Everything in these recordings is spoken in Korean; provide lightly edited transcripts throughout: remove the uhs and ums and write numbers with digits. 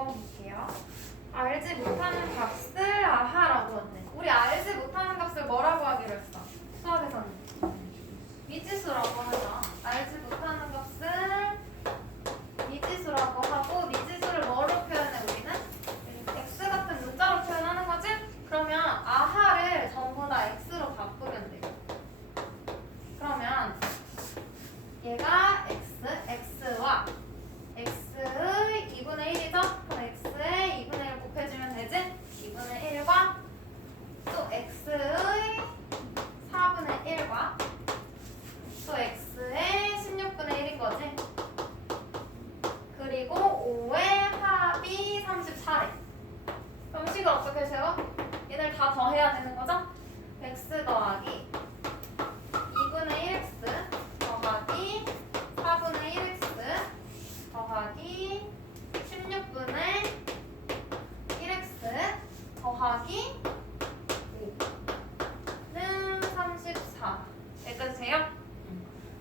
5번 볼게요. 알지 못하는 값을 아하라고 했네. 우리 알지 못하는 값을 뭐라고 하기로 했어? 수학에서는 미지수라고 하자. 알지 못하는 값을 미지수라고 하고, 미지수를 뭐로 표현해 우리는? x 같은 문자로 표현하는 거지? 그러면 아하를 전부 다 x로 바꾸면 돼. 그러면 얘가 x와 x의 2분의 1이죠? 그럼 x의 2분의 1 곱해주면 되지? 2분의 1과 또 x의 4분의 1과 또 x의 16분의 1인 거지? 그리고 5의 합이 34래. 그럼 식을 어떻게 세워? 얘들 다 더해야 되는 거죠? x 더하기 2분의 1x 더하기 4분의 1x 더하기 16분의 1x 더하기 5는 34. 여기까지 돼요?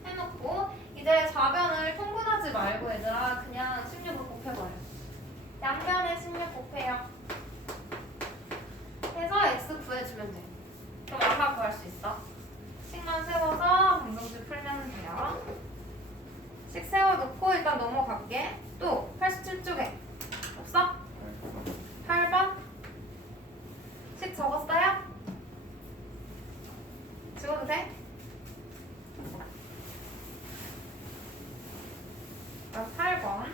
해놓고 이제 좌변을 통분하지 말고 얘들아 그냥 16을 곱해버려. 양변에 16 곱해요. 해서 x 구해주면 돼. 그럼 아까 구할 수 있어. 식만 세워서 방정식 풀면 돼요. 식 세워놓고 일단 넘어갈게. 또 87쪽에 없어? 8번 식 적었어요? 적어도 돼? 그럼 8번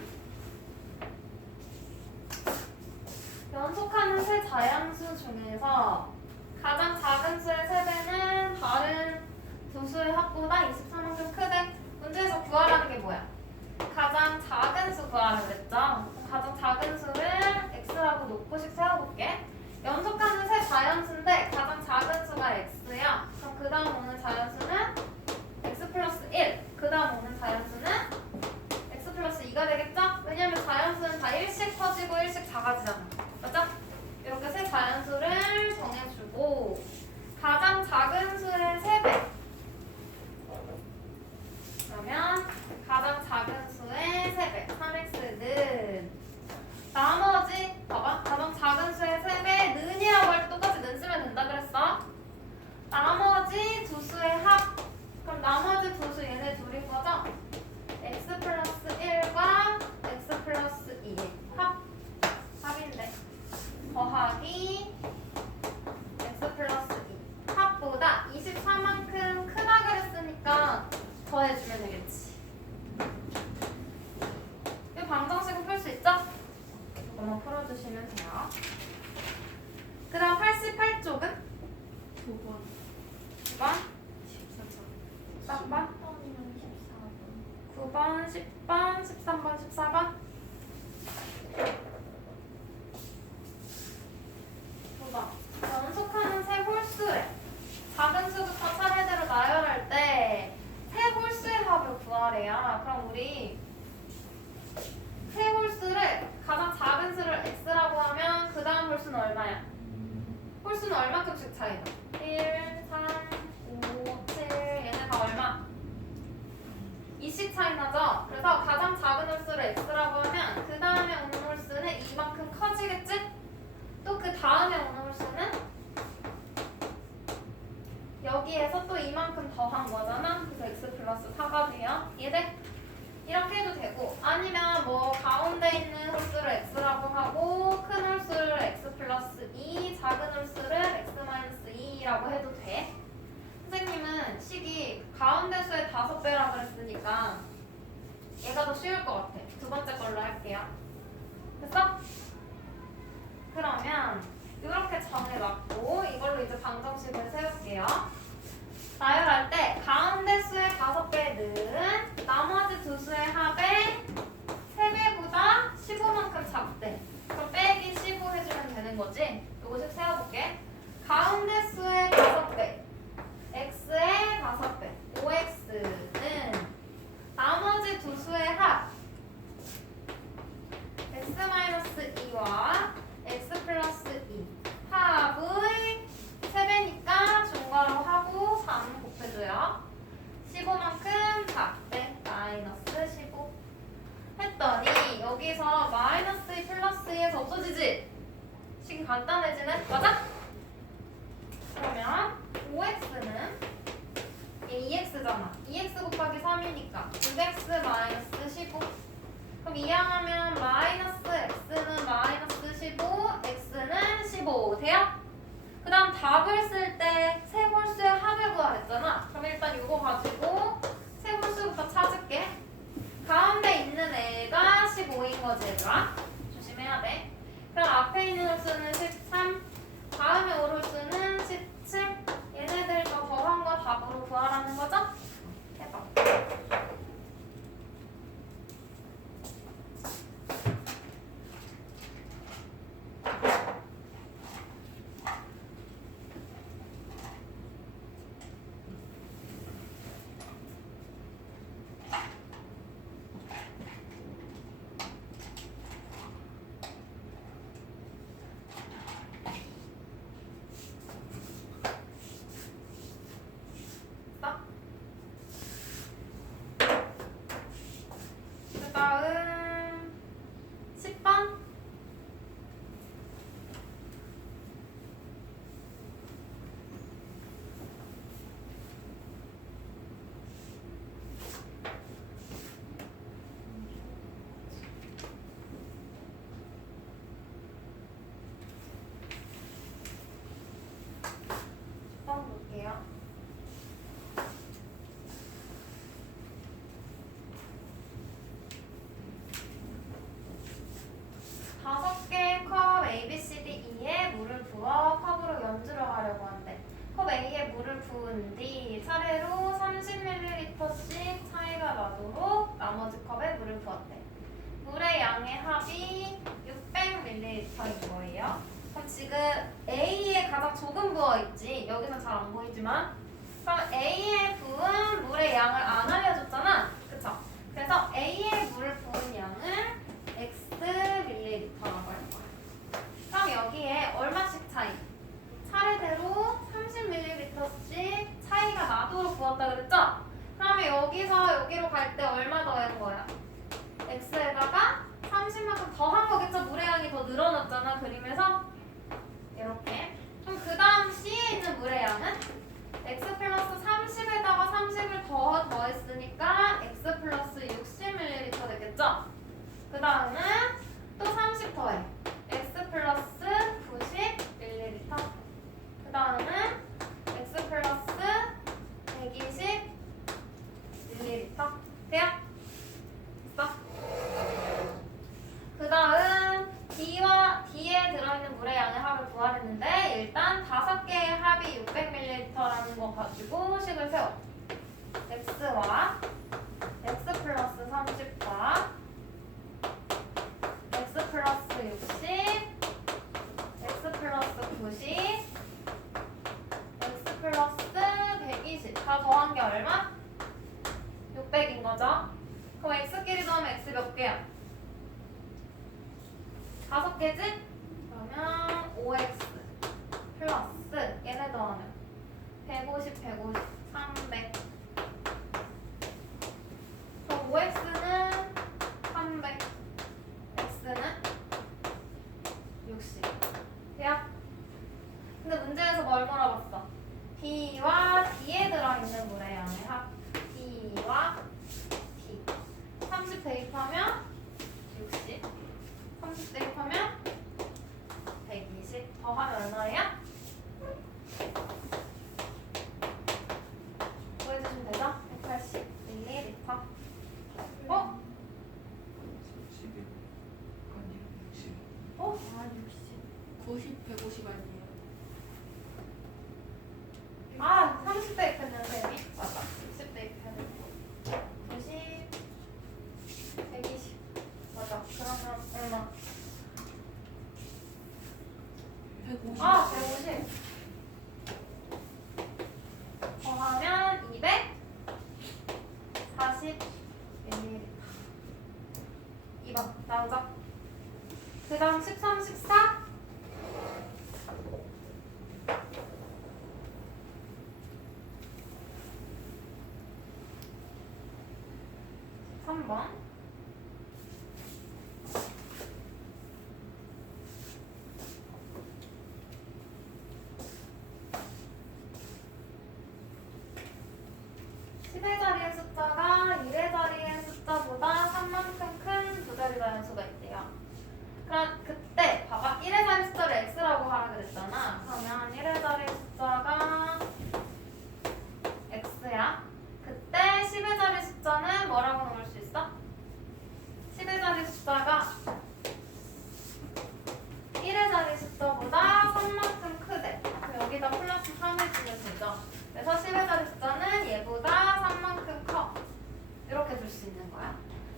연속하는 세 자양수 중에서 가장 작은 수의 3배는 다른 두 수의 합보다 24만큼 크대. 문제에서 구하라는 게 뭐야? 가장 작은 수 구하라고 그랬죠? 가장 작은 수를 x라고 놓고 식 세워볼게. 연속하는 세 자연수인데 가장 작은 수가 x야. 그럼 그 다음 오는 자연수는 x 플러스 1. 그 다음 오는 자연수는 x 플러스 2가 되겠죠? 왜냐면 자연수는 다 1씩 커지고 1씩 작아지잖아. 맞죠? 이렇게 세 자연수를 정해주고 가장 작은 수의 3배. 그러면 가장 작은 수의 3배 3x는 나머지 봐봐. 가장 작은 수의 3배 는이라고 할 때 똑같이 는 쓰면 된다 그랬어. 나머지 두 수의 합. 그럼 나머지 두 수 얘네 둘인 거죠? x 플러스 1과 x 플러스 2의 합인데 더하기 x 플러스 2 합보다 24만큼 크다 그랬으니까 더해주면 되겠지. 이 방정식은 풀 수 있죠? 이거만 풀어주시면 돼요. 그 다음 88쪽은? 9번 9번, 14번 13번, 9번, 10번, 13번, 14번 9번 연속하는 세 홀수에 작은 수부터 차례대로 나열할 때 세 홀수의 합을 구하래요. 그럼 우리 세 홀수를 가장 작은 수를 x라고 하면 그 다음 홀수는 얼마야? 홀수는 얼마큼씩 차이나? 1, 3, 5, 7 얘네가 얼마? 2씩 차이 나죠? 그래서 가장 작은 홀수를 x라고 하면 그 다음에 오는 홀수는 이만큼 커지겠지? 또 그 다음에 오는 홀수는 여기에서 또 이만큼 더한 거잖아? 그래서 x 플러스 4가 돼요. 이해돼? 이렇게 해도 되고 아니면 뭐 가운데 있는 홀수를 x라고 하고 큰 홀수를 x 플러스 2 작은 홀수를 x 마이너스 2라고 해도 돼. 선생님은 식이 가운데 수의 5배라고 그랬으니까 얘가 더 쉬울 것 같아. 두 번째 걸로 할게요. 됐어? 그러면 이렇게 정해놨고 이걸로 이제 방정식을 세울게요. 나열할 때 가운데 수의 5배는 나머지 두 수의 합의 3배보다 15만큼 작대. 그럼 빼기 15 해주면 되는 거지? 요거씩 세워볼게. 가운데 수의 5배 x의 5배 5x는 나머지 두 수의 합 x-2와 x 플러스 2 합의 3배니까 중괄호 하고 3 곱해줘요. 15만큼 작대 마이너스 15 했더니 여기서 마이너스 2 플러스 마이너스 2에서 없어지지? 식이 간단해지네? 맞아? 그러면 5x는 AX잖아. 2x 곱하기 3이니까 6x 마이너스 15. 그럼 이항하면 마이너스 x는 마이너스 15, x는 15 돼요? 그 다음 답을 쓸 때 세 볼수의 합을 구하랬잖아. 그럼 일단 이거 가지고 세 볼수부터 찾을게. 가운데 있는 애가 15인 거지 얘들아. 조심해야 돼. 그럼 앞에 있는 홀수는 13, 다음에 올 홀수는 17. 얘네들 더 더한 거 답으로 구하라는 거죠? 해봐. 그 다음 10번. 볼게요. 다섯 개의 컵 A, B, C, D, E에 물을 부어 컵으로 연주를 하려고 한대. 컵 A에 물을 부은 뒤 차례로 30ml씩 차이가 나도록 나머지 컵에 물을 부었대. 물의 양의 합이 600ml인 거예요. 그럼 지금 A에 가장 조금 부어있지. 여기서 잘 안 보이지만. 그럼 A에 부은 물의 양을 안 알려줬잖아. 그쵸? 그래서 A에 물을 부은 양을 X ml라고 할 거야. 그럼 여기에 얼마씩 차이? 차례대로 30ml씩 차이가 나도록 부었다 그랬죠? 그러면 여기서 여기로 갈 때 얼마 더한 거야? X에다가 30만큼 더한 거겠죠? 물의 양이 더 늘어났잖아 그림에서. 이렇게. 그럼 그 다음 C에 있는 물의 양은 X 플러스 30에다가 30을 더했으니까 X 플러스 60ml 되겠죠? 그 다음은 또 30 더해. X 플러스 90ml. 그 다음은 X 플러스 120ml. 돼요? 됐어? 그 다음 D와 D에 들어있는 물의 양의 합을 구하랬는데 일단 5개의 합이 600ml라는 거 가지고 식을 세워. X와 X 플러스 30과 X 플러스 60, X 플러스 90, X 플러스 120 다 더한 게 얼마? 600인 거죠? 그럼 X끼리 더하면 X 몇 개야? 5개지? 그러면 5X 플러스 얘네 더하면 150, 150, 300. 그럼 5X는 300, X는 60. 돼요? 근데 문제에서 뭘 물어봤어? B와 D에 들어있는 물의 양의 합. B와 D. 30 대입하면 60. 30 대입하면 120. 더하면 얼마야? 구해주시면 되죠? 180ml. 어? 31 아니요 60 어? 아 60. 90, 150 아니에요? 아, 30 대입했는데 여기? 맞아. 60 대입했는데 90, 120. 맞아. 그러면 얼마? 150. 아, 150. 더하면 240ml. 2번 나오죠? 그 다음 13, 14. 3번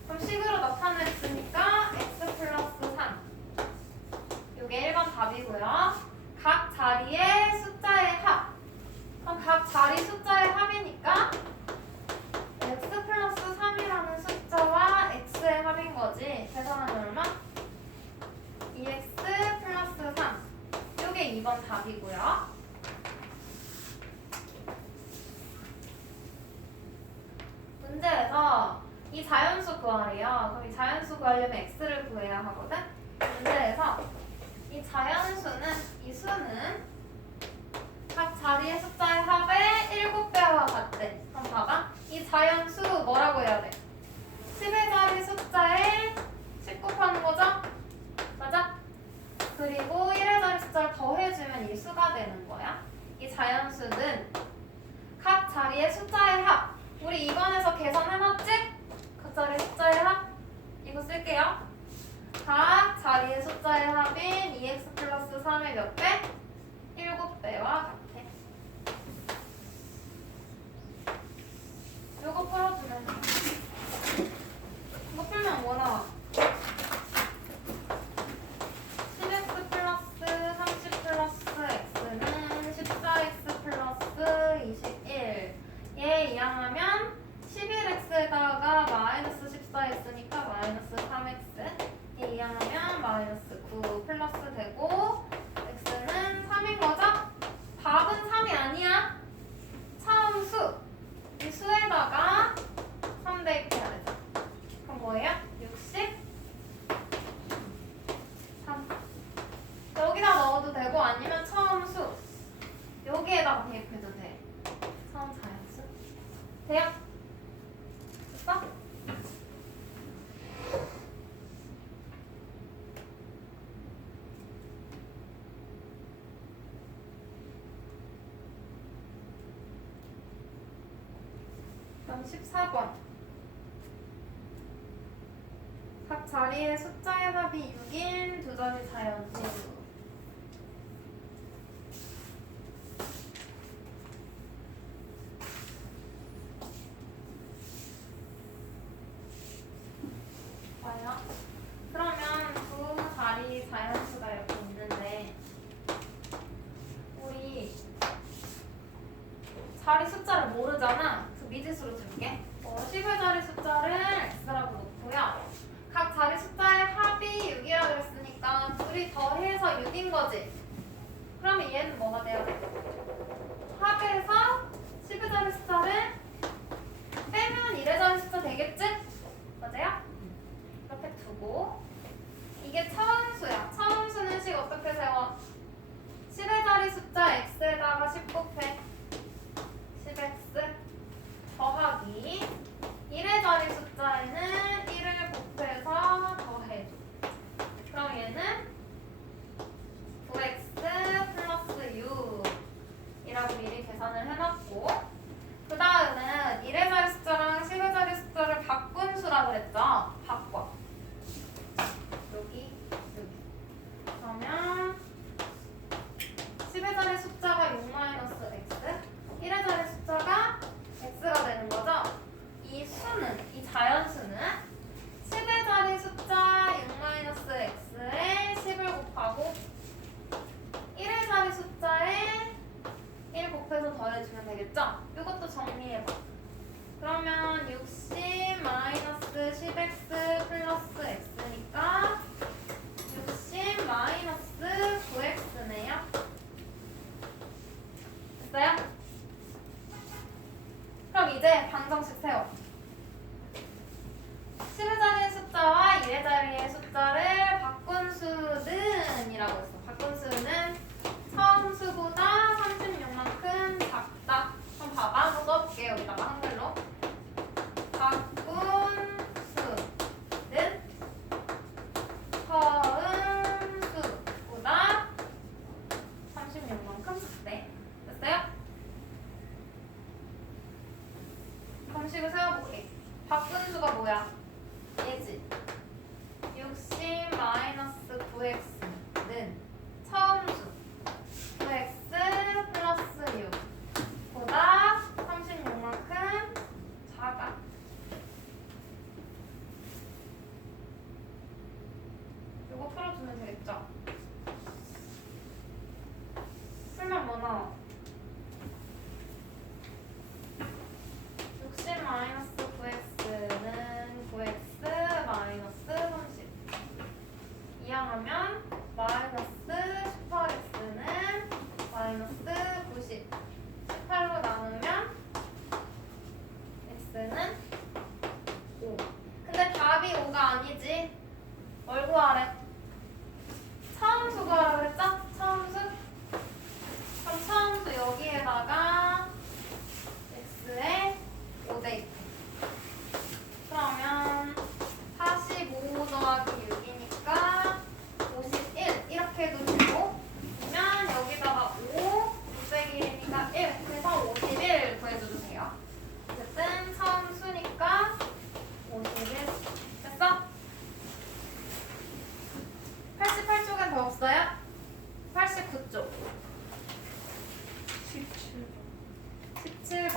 그럼 식으로 나타냈으니까 x 플러스 3. 요게 1번 답이고요. 각 자리의 숫자의 합. 그럼 각 자리 숫자의 합이니까 x 플러스 3이라는 숫자와 x의 합인 거지. 계산하면 얼마? 2x 플러스 3. 요게 2번 답이고요. 문제에서 이 자연수 구하래요. 그럼 이 자연수 구하려면 x를 구해야 하거든. 문제에서 이 자연수는, 이 수는 각 자리의 숫자의 합의 7배와 같대. 그럼 봐봐. 이 자연수 뭐라고 해야 돼? 10의 자리 숫자에 10 곱하는 거죠? 맞아? 그리고 1의 자리 숫자를 더해주면 이 수가 되는 거야. 이 자연수는 각 자리의 숫자의 합. 우리 2번에서 계산해놨지? 각 자리의 숫자의 합. 이거 쓸게요. 각 자리의 숫자의 합인 2x 플러스 3의 몇 배? 7배와 같아. 요거 풀어주면 돼. 이거 풀면 뭐 나와? 10x 플러스 30 플러스 x는 14x 플러스 21. 얘 이항하면 11x에다가 마이너스 14x니까 마이너스 3x. 얘 이항하면 마이너스 9 플러스 되고 x는 3인 거죠? 답은 3이 아니야. 처음 수. 이 수에다가 3 대입해야 되죠. 그럼 뭐예요? 60? 3. 여기다 넣어도 되고 아니면 처음 수. 여기에다가 대입해도 돼. 처음 자연수. 돼요? 됐어? 그럼 14번. 각 자리의 숫자의 합이 6인 두 자리 자연수. 봐요. 그러면 두 자리 자연수가 이렇게 있는데 우리 자리 숫자를 모르잖아. 그 미지수로 줄게. 10의 자리 숫자를 x라고 놓고요. 각 자리 숫자의 합이 6이라고 그랬으니까 둘이 더해서 6인 거지. 그러면 얘는 뭐가 돼야 돼? 합에서 10의 자리 숫자를 빼면 1의 자리 숫자 되겠지? 맞아요? 이렇게 두고 이게 처음수야. 처음수는 식 어떻게 세워? 10의 자리 숫자 x에다가 10 곱해 10x 더하기 1의 자리 숫자에는 1을 곱해서 더해줘. 그럼 얘는 9x 플러스 6이라고 미리 계산을 해놨고 그 다음은 1의 자리 숫자랑 10의 자리 숫자를 바꾼 수라고 그랬죠? 바꿔. 여기. 그러면 10의 자리 숫자가 6-x 1의 자리 숫자가 x가 되는 거죠? 이 수는, 이 자연수는 10의 자리 숫자 6-x에 10을 곱하고 1의 자리 숫자에 1 곱해서 더해주면 되겠죠? 이것도 정리해봐. 그러면 60 마이너스 10x 플러스 x니까 60 마이너스 9x네요. 됐어요? 그럼 이제 방정식 세워. 10의 자리의 숫자와 1의 자리의 숫자를 바꾼 수는 이라고 했어. 바꾼 수는 처음 수보다 36만큼 작다. 그럼 봐봐. 한번 써볼게. 여기다가 한글로. 바꾼 수는 처음 수보다 36만큼 작대. 됐어요? 공식을 세워볼게. 바꾼 수가 뭐야? 얘지. 60 마이너스 9x는 처음 수 9x 플러스 6보다 36만큼 작아. 있죠. 풀면 뭐 나와? 60 마이너스 9x는 9x 마이너스 30 이항하면 마이너스 18x는 마이너스 90 18로 나누면 x는 5 근데 답이 5가 아니지. 뭘 구하래? 차함수 구하라 그랬죠? 차함수? 그럼 차함수 여기에다가 x에 5대 2 그러면 45 더하기 6이니까 51 이렇게 해도 되고 그러면 여기다가 5 6 빼기 1이니까 1 그래서 51 구해줘도 돼요. 어쨌든 차함수니까 51 됐어? 88쪽엔 더 없어요? 89쪽 17번. 17번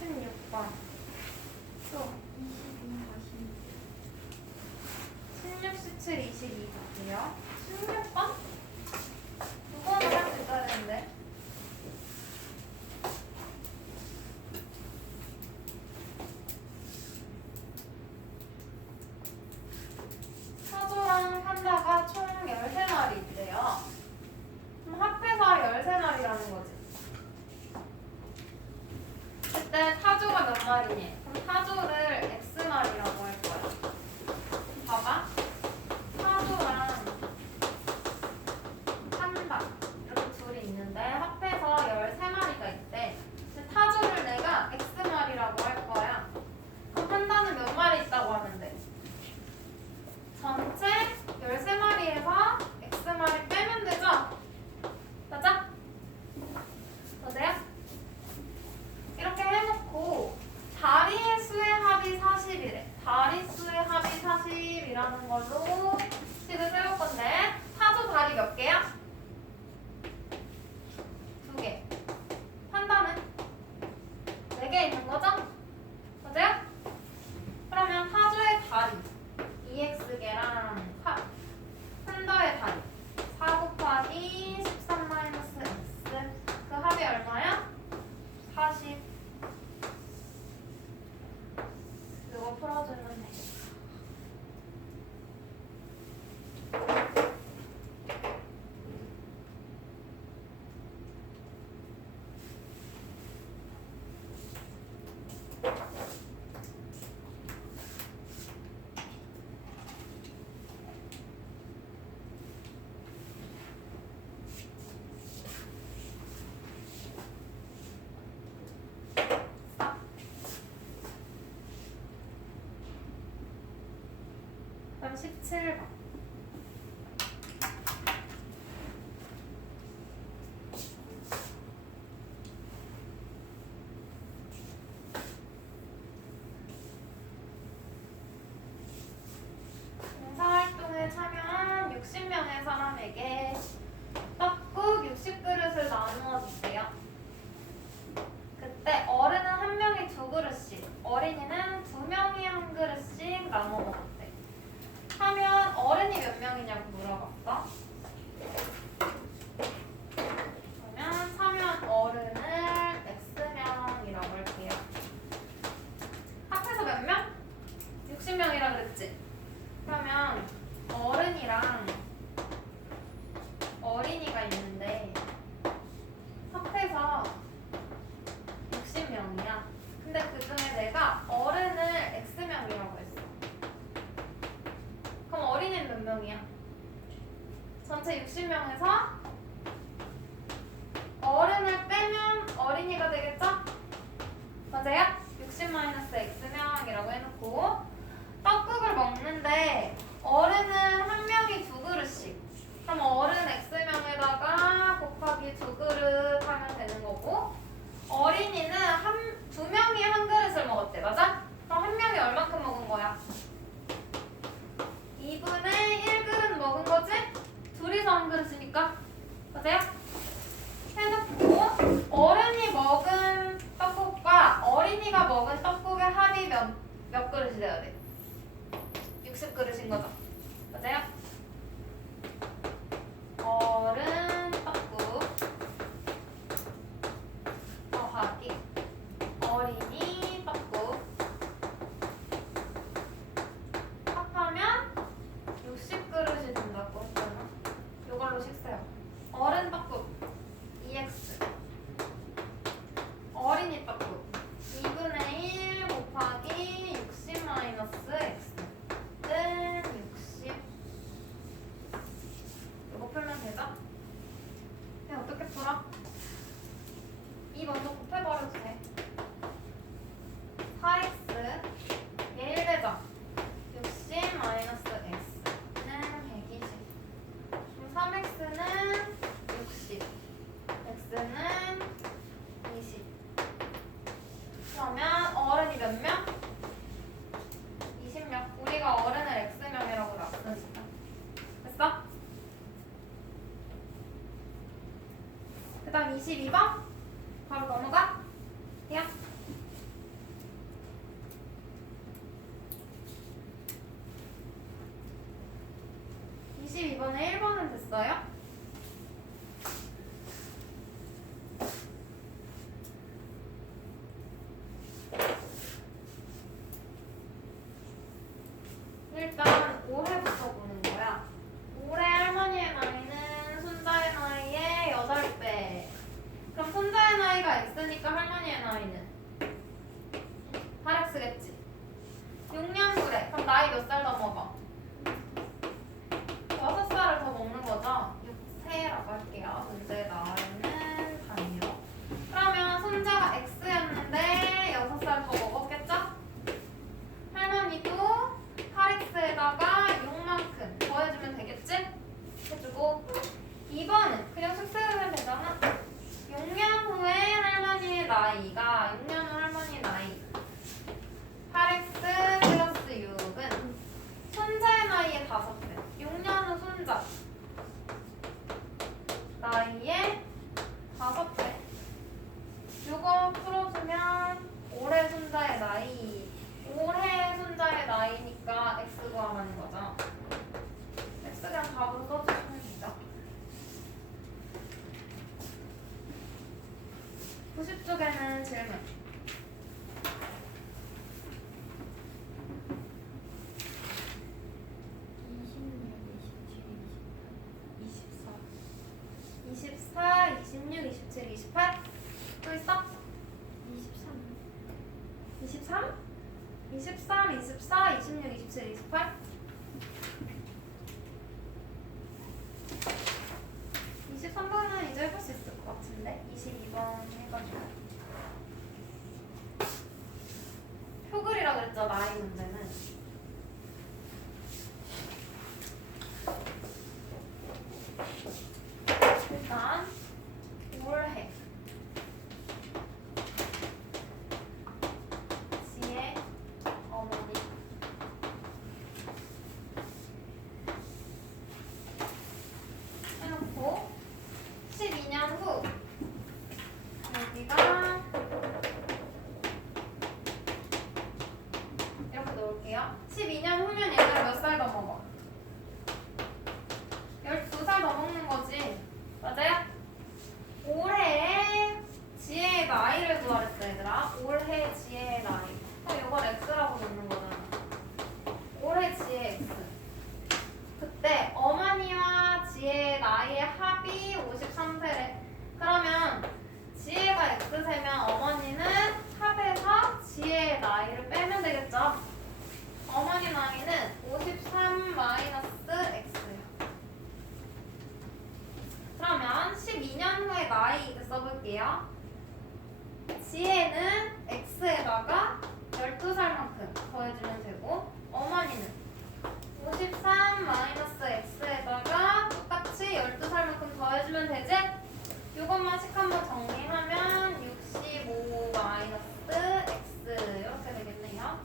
16번 또 16, 17, 22 볼게요. 16번? 두 번은 할 수 있어야 되는데 사조랑 판다가 총 13마리 있대요. 그럼 합해서 13마리라는 거지. 그때 타조가 몇 마리니? 그럼 타조를 X마리라고 할 거야. 봐봐. 타조랑 판다 이렇게 둘이 있는데 합해서 13마리가 있대. 근데 타조를 내가 X마리라고 할 거야. 그럼 판다는 몇 마리 있다고 하는데? 전체 13마리에서 X마리 빼면 되죠? 맞아? 맞아요? 이렇게 해놓고 다리의 수의 합이 40이래. 다리 수의 합이 40이라는 걸로 식을 세울 건데 타조 다리 몇 개야? 2개. 판다는 4개 있는 거죠? 맞아요? 그러면 타조의 다리 2x개랑 판다의 다리 4 곱하기 13 마이너스 x 그 합이 얼마야? 40 이거 풀어주면 돼. 그럼 17번. 봉사활동에 참여한 60명의 사람에게 떡국 60그릇을 나누어 주세요. 그때 어른은 한 명이 2그릇씩, 어린이는 2명이 한 그릇씩 나눠 먹었대. 하면 어른이 몇 명이냐고 물어봤어. 그러면 참여한 어른을 X명이라고 할게요. 합해서 몇 명? 60명이라 그랬지? 그러면 어른이랑 어린이가 있는데 합해서 60명이야. 근데 그 중에 내가 어른을 X명이라고 했어. 그럼 어린이는 몇 명이야? 전체 60명에서 어른을 빼면 어린이가 되겠죠? 맞아요? 60-X명이라고 해놓고 떡국을 먹는데 어른은 한 명이 2그릇씩 그럼 어른 X명에다가 곱하기 2그릇 하면 되는 거고 어린이는 2명이 한 그릇을 먹었대. 맞아? 그럼 한 명이 얼마큼 먹은 거야? 2분의 1그릇 먹은 거지? 둘이서 한 그릇이니까 맞아요? 해놓고 어른이 먹은 떡국과 어린이가 먹은 떡국의 합이 몇 그릇이 돼야 돼? 60그릇인 거죠? 맞아? 맞아요? 어른 떡국 더하기 어린이 떡국 합하면 60그릇이 된다고 했잖아. 이걸로 식세요. 어른 떡국 2x 어린이 떡국 2분의 1 곱하기 60 마이너스 x는 60. 이거 풀면 되죠? 그냥 어떻게 풀어? 2 먼저 곱해버려도 돼. 4x 얘 1되죠? 60 마이너스 x는 120. 그럼 3x는 60 x는 20. 그러면 어른이 몇 명? 20명. 우리가 어른을 x명이라고 놨으니까. 됐어? 그 다음 22번 바로 넘어가. 야. 22번에 1번은 됐어요? 일단 올해부터 보는 거야. 올해 할머니의 나이는 손자의 나이의 8배. 그럼 손자의 나이가 x니까 할머니의 나이는 8x겠지. 6년 후래. 그럼 나이 몇 살 더 먹어? 6살을 더 먹는 거죠. 6세라고 할게요. 문제의 나이는 반이요. 그러면 손자가 x였는데 6살 더 먹었겠죠? 할머니도 8x에다가 6만큼 더해주면 되겠지? 해주고 2번은 그냥 숙제하면 되잖아. 6년 후에 할머니의 나이가 6년 후 할머니 나이 8x 플러스 6은 손자의 나이의 5배 6년 후 손자 나이의 5배. 요거 풀어주면 올해 손자의 나이 올해 손자의 나이니까 x 구하라는 거죠. x 그냥 답으로 써주시면 되죠. 90쪽에는 질문. 이십육, 이십칠, 24, 26, 27, 28. 또 있어? 23, 23? 24, 26, 27, 28. 23번은 이제 해볼 수 있을 것 같은데 22번 해가지고 표글이라 그랬죠. 나이 문제는 일단 올해 지혜 어머니 해놓고 12년 후 여기가 이렇게 놓을게요. 12년 후면 얘가 몇 살 더 먹어? 12살 더 먹는 거지. 맞아요? 올해 지혜의 나이를 구하랬어 얘들아. 올해 지혜의 나이. 그럼 이걸 x라고 놓는 거잖아. 올해 지혜 x. 그때 어머니와 지혜의 나이의 합이 53세래. 그러면 지혜가 x세면 어머니는 합에서 지혜의 나이를 빼면 되겠죠. 어머니 나이는 53 마이너스 x예요. 그러면 12년 후의 나이 이제 써볼게요. 지혜는 x에다가 12살만큼 더해주면 되고 어머니는 53 마이너스 x에다가 똑같이 12살만큼 더해주면 되지? 이것만씩 한번 정리하면 65 마이너스 x 이렇게 되겠네요.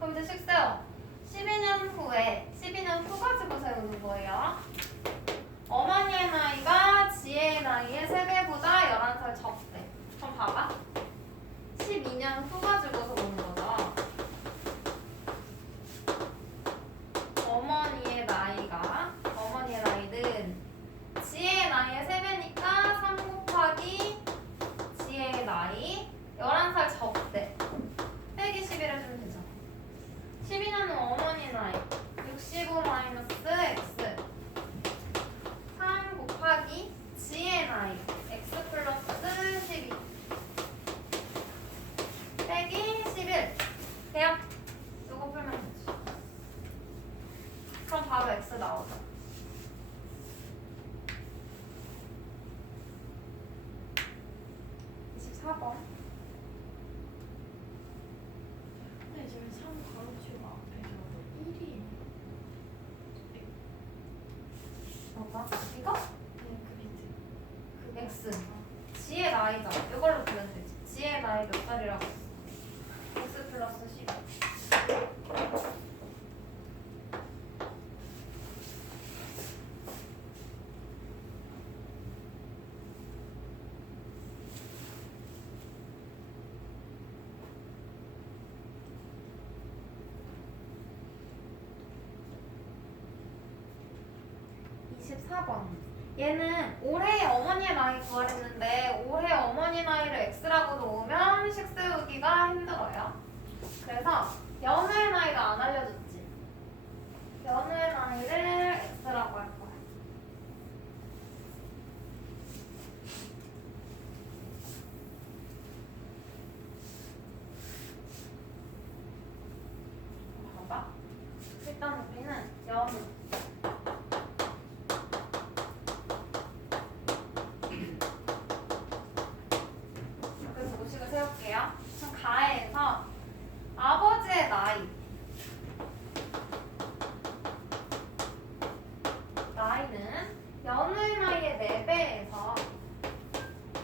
그럼 이제 식세요. 12년 후에 12년 후 가지고 세우는 거예요. 어머니의 나이가 지혜의 나이의 3배보다 11살 적대. 그럼 봐봐. 12년 후 가지고서 보는 거죠. 돼요? 이거 풀면 되지. 그럼 바로 x 나오죠. 근데 지금 3 가로치고 앞에 저거 1이 뭐가? 이거? 그 밑에 그 x. g의 나이잖아. 이걸로 보면 되지. g의 나이 몇 살이라고 했어? x 플러스 10. 얘는 올해의 어머니의 나이 구하랬는데 올해 어머니 나이를 x라고 놓으면 식 세우기가 힘들어요. 그래서 연우의 나이를 안 알려줬지. 연우의 나이를 x라고 할 거야. 봐봐. 일단 우리는 연우 세울게요. 그럼 가에서 아버지의 나이는 연우의 나이의 4배에서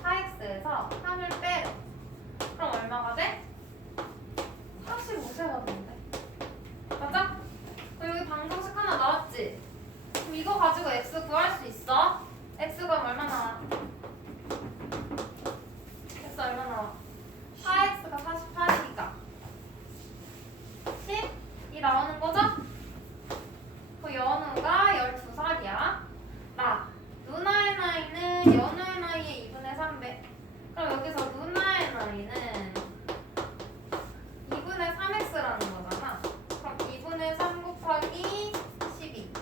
4x에서 3을 빼래. 그럼 얼마가 돼? 45세가 된대. 맞아? 그럼 여기 방정식 하나 나왔지? 그럼 이거 가지고 x 구할 수 있어? x가 얼마 나와? x 얼마 나와? 4x가 48이니까 10이 나오는 거죠? 그 연우가 12살이야. 누나의 나이는 연우의 나이의 2분의 3배. 그럼 여기서 누나의 나이는 2분의 3x라는 거잖아. 그럼 2분의 3 곱하기 12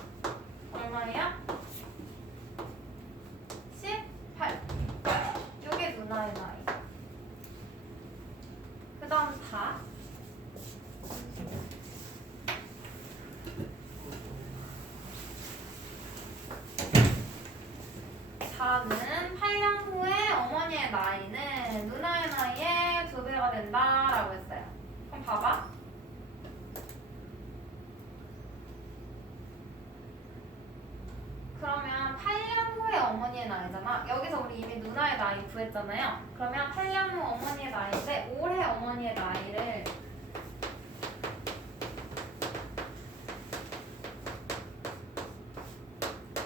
얼마야? 18. 요게 누나의 나이. 그 다음 4. 4는 8년 후에 어머니의 나이는 누나의 나이의 2배가 된다라고 했어요. 그럼 봐봐. 그러면 8년 후에 어머니의 나이잖아. 여기서 우리 이미 누나의 나이 구했잖아요. 그러면 8년 후 어머니의 나이인데 올해 어머니의 나이를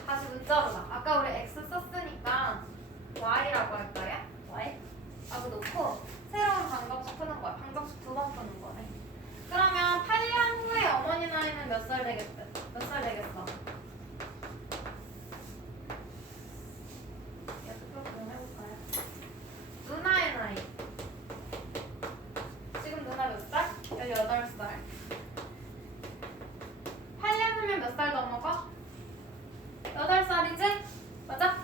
다시 문자로 나. 아까 우리 x 썼으니까 y라고 할까요? y? 라고 놓고 새로운 방정식 푸는 거야. 방정식 2번 푸는 거네. 그러면 8년 후에 어머니 나이는 몇 살 되겠어? 몇 살 되겠어? 누나의 나이. 지금 누나 몇 살? 18살. 8년 후면 몇 살 더 먹어? 8살이지? 맞아?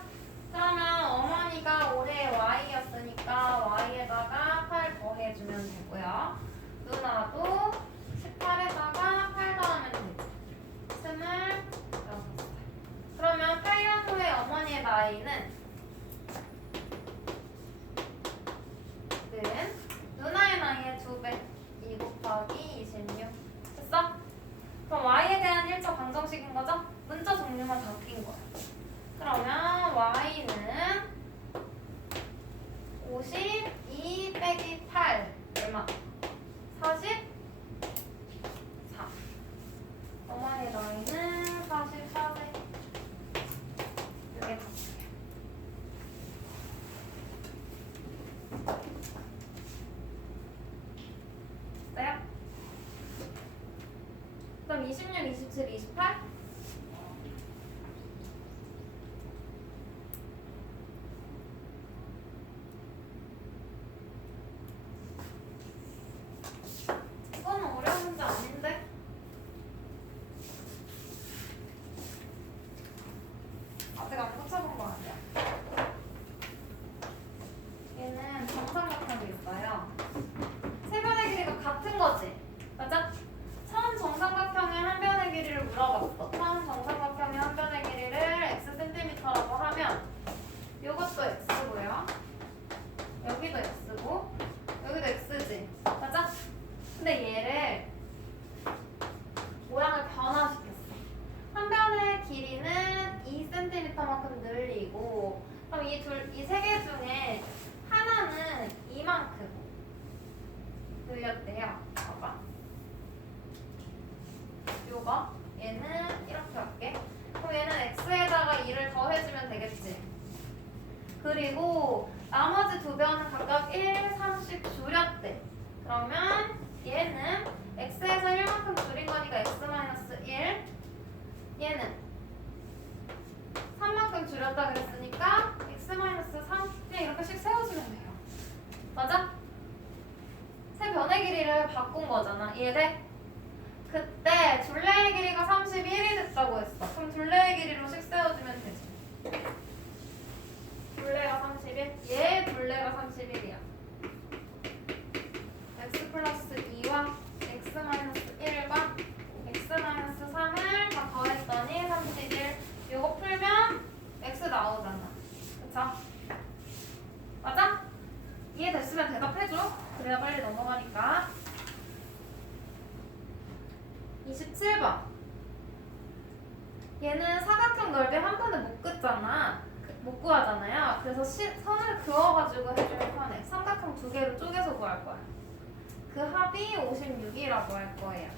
그러면 어머니가 올해 Y였으니까 Y에다가 8 더해주면 되고요. 누나도 18에다가 8 더하면 되지. 26살. 그러면 8년 후에 어머니의 나이는 누나의 나이의 2배 2 곱하기 26 됐어? 그럼 y에 대한 1차 방정식인 거죠? 문자 종류만 바뀐 거야. 그러면 y는 52 빼기 8 얼마? 44. 어머니 나이는 44세. 이게 답이에요. 됐어요? 그럼 26, 27, 28? 이거는 어려운 문제 아닌데? 아직 안 고쳐본 거 아니야? 얘는 정상각형이 있어요. 세 변의 길이가 같은 거지? 되겠지. 그리고 나머지 두 변은 각각 1, 3씩 줄였대. 그러면 얘는 x에서 1만큼 줄인 거니까 x-1. 얘는 3만큼 줄였다 그랬으니까 x-3. 그냥 이렇게씩 세워주면 돼요. 맞아? 세 변의 길이를 바꾼 거잖아. 이해돼? 그때 둘레의 길이가 31이 됐다고 했어. 그럼 둘레의 길이로씩 세워주면 되지. 둘레가 31, 얘 둘레가 31이야. x 플러스 2와 x 마이너스 1과 x 마이너스 3을 다 더했더니 31. 이거 풀면 x 나오잖아. 그쵸? 맞아? 이해됐으면 대답해줘. 그래야 빨리 넘어가니까. 27번. 얘는 사각형 넓이 한 번에 못 긋잖아. 못 구하잖아요. 그래서 선을 그어가지고 해주면 편해. 삼각형 두 개로 쪼개서 구할 거야. 그 합이 56이라고 할 거예요.